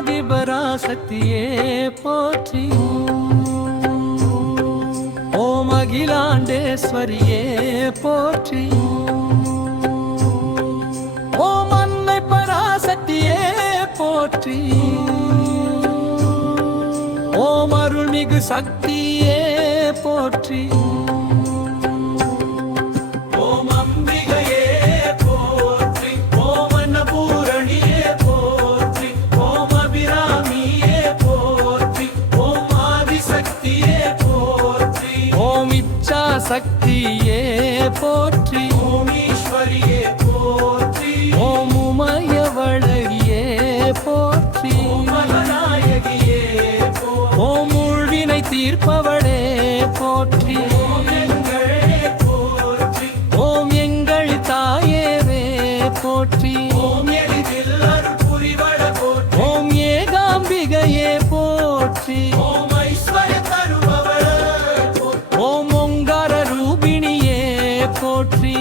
ஆதிபராசக்தியே போற்றி, ஓம் அகிலாண்டேஸ்வரியே போற்றி, ஓம் அன்னை பராசக்தியே போற்றி, ஓம் அருள்மிகு சக்தியே போற்றி, ஓம் அம்பிகையே போற்றி, ஓம் அன்னபூரணியே போற்றி, ஓம் அபிராமியே போற்றி, ஓம் ஆதிசக்தியே போற்றி, ஓம் இச்சா சக்தியே போற்றி, ஓம் ஈஸ்வரியே போற்றி, ஓம் உமையவளகியே போற்றி, ஓம் மகநாயகியே போற்றி, ஓம் உள்வினை தீர்ப்பவளே போற்றி, ஓம் எங்களே போற்றி, ஓம் எங்கள் தாயேவே போற்றி, ஓம் எளிதில் அருள் புரிவள போற்றி, ஓம் ஏகாம்பிகையே போற்றி, ஓம் ஐஸ்வர்ய தருபவள போற்றி, ஓம் ஓங்கார ரூபிணியே போற்றி,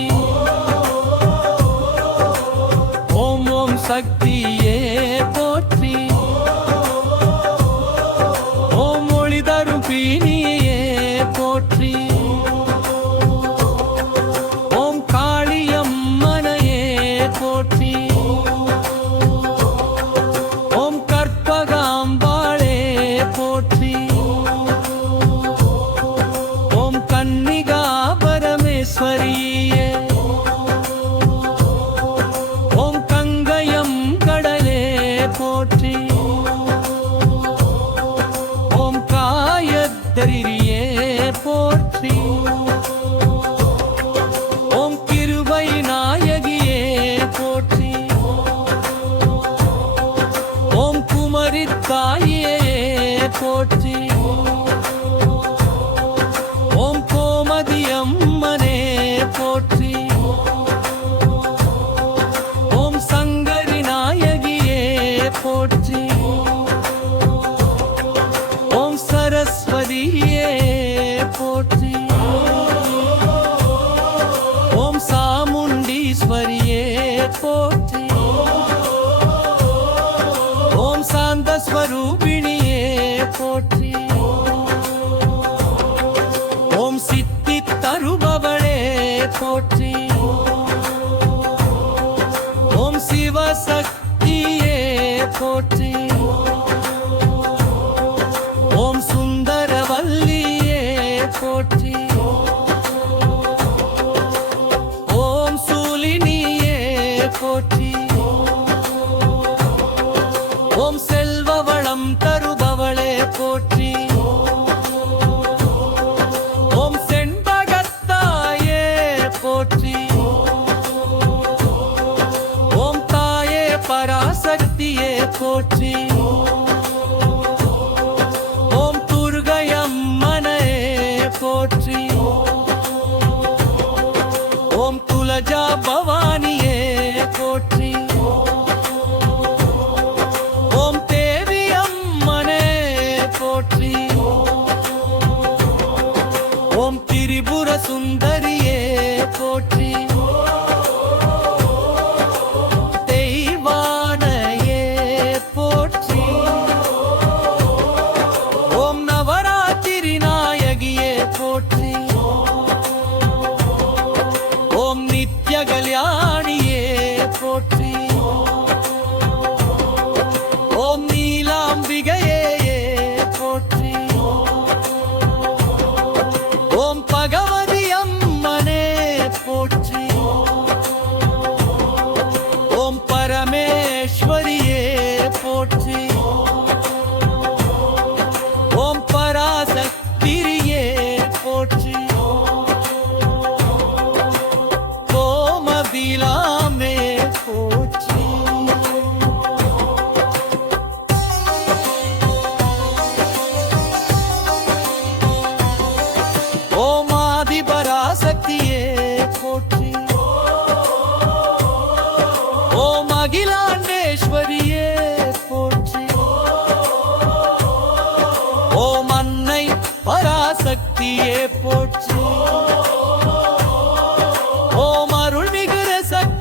ஓம் ஓம் சக்தியே போற்றி, ஓம் ஒளி தரும் பீனியே போற்றி, ஓம் காளியம்மனையே போற்றி, ஓம் கற்பகாம்பாளே போற்றி, ஓம் கன்னிகா பரமேஸ்வரியே, ஓம் கங்கயம் கடலே போற்றி, ஓம் காயத்தரியே போற்றி, ஓம் கிருபை நாயகியே போற்றி, ஓம் குமரி தாயே போற்றி, ஓம் கோமதி அம்மனே போற்றி, ஓம் சங்கரி நாயகியே போற்றி, ஓம் சரஸ்வதியே போற்றி, ஓம் சாமுண்டீஸ்வரியே போற்றி, ஓம் சாந்த ஸ்வரூபிணியே போற்றி, ஓம் சித்தி தருபவளே போற்றி, ஓம் சிவசக்தியே போற்றி, ஓம் சுந்தரவல்லியே போற்றி, ஓம் சூலினியே போற்றி, ஓம் செல்வவளம் தருபவளே போற்றி, ஓம் செண்பகத்தாயே போற்றி, ஓம் தாயே பராசக்தியே போற்றி, ஓம் துர்கையம்மனே போற்றி, ஓம் துலஜா பவானியே போற்றி, ஓம் தேவி அம்மனே போற்றி, ஓம் திரிபுர சுந்தரியே போற்றி, தெய்வானையே போற்றி, ஓம் நவராத்திரி நாயகியே போற்றி, ஓம் நித்ய கல்யாணியே போற்றி, ஓம் நீலாம்பிகையே போற்றி, ஓம் பகவதி அம்மனே போற்றி, ஓம் பரமேஸ்வரியே போற்றி, ஓம் பராசக்திரியே போற்றி, கோமதிலாமே போற்றி, ஓம் ஆதிபராசக்தியே போற்றி, ஓம் அகிலாண்டேஸ்வரியே போற்றி, ஓம் அன்னை பராசக்தியே போற்றி, ஓம் அருள்மிகு சக்தி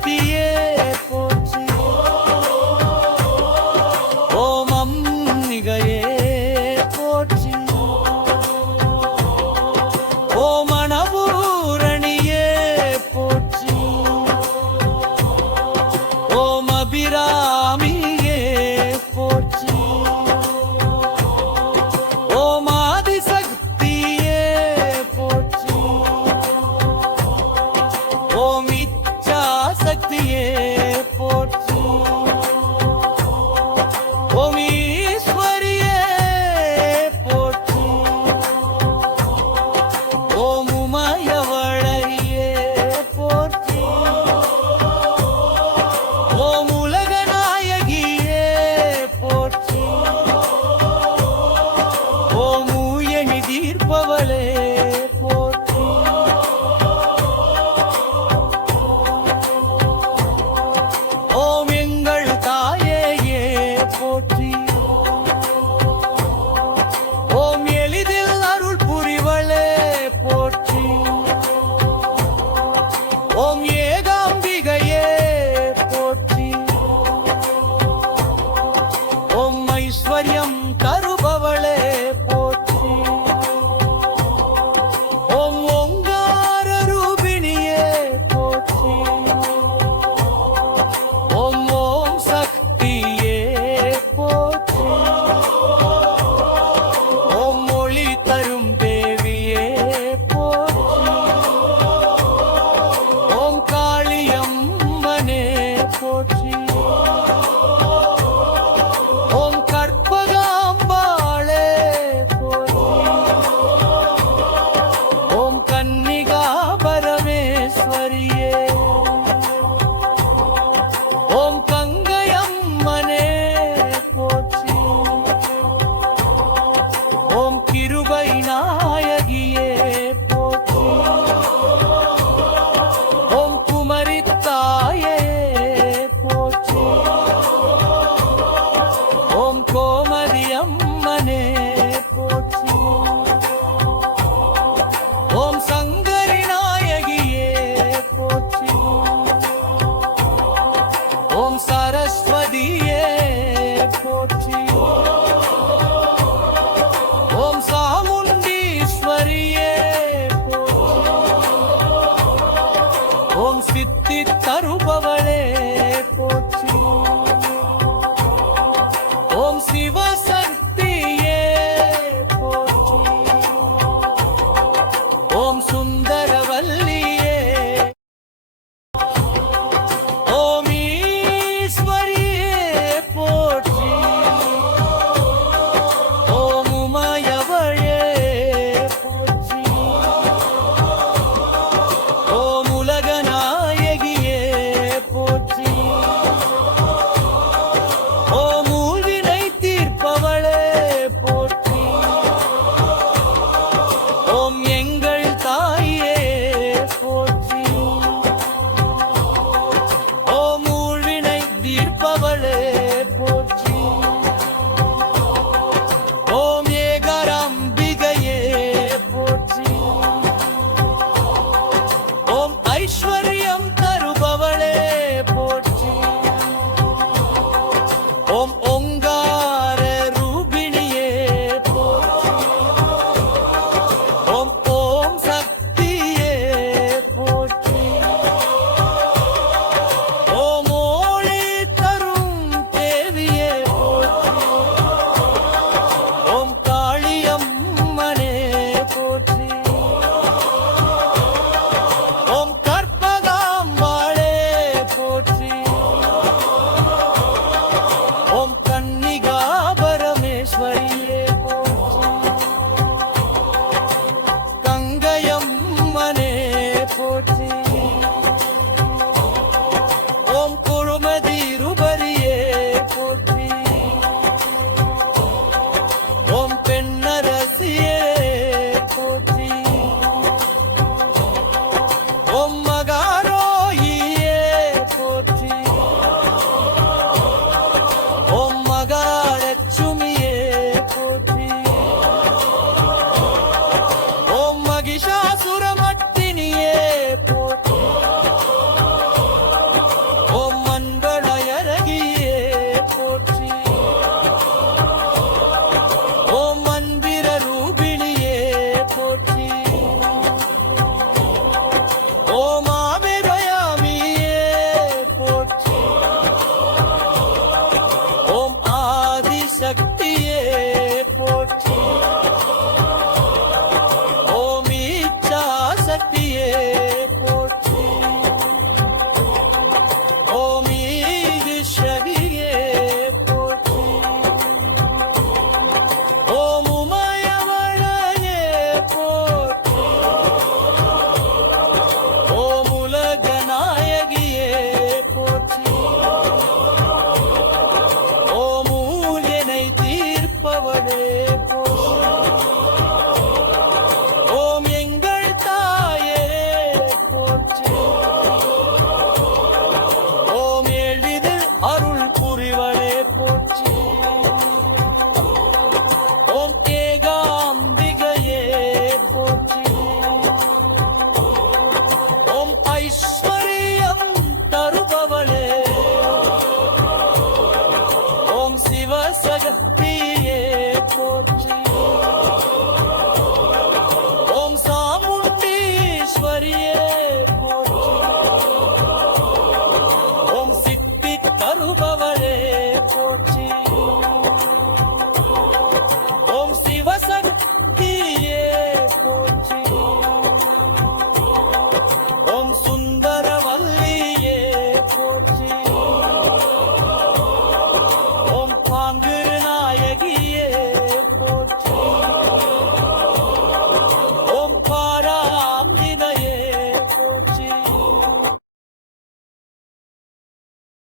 ஈஸ்வரியே ஓம் கங்கையம்மனே போற்றி ஓம் கிருபை நாயகியே போற்றி ஓம் குமரி தாயே போற்றி ஓம் கோமதி அம்மனே போற்றி ஓம் சங்கரி நாயகியே போற்றி ஓம் சரஸ்வதியே போற்றி ஓம் சாமுண்டீஸ்வரியே போற்றி ஓம் சித்தி தருபவளே போற்றி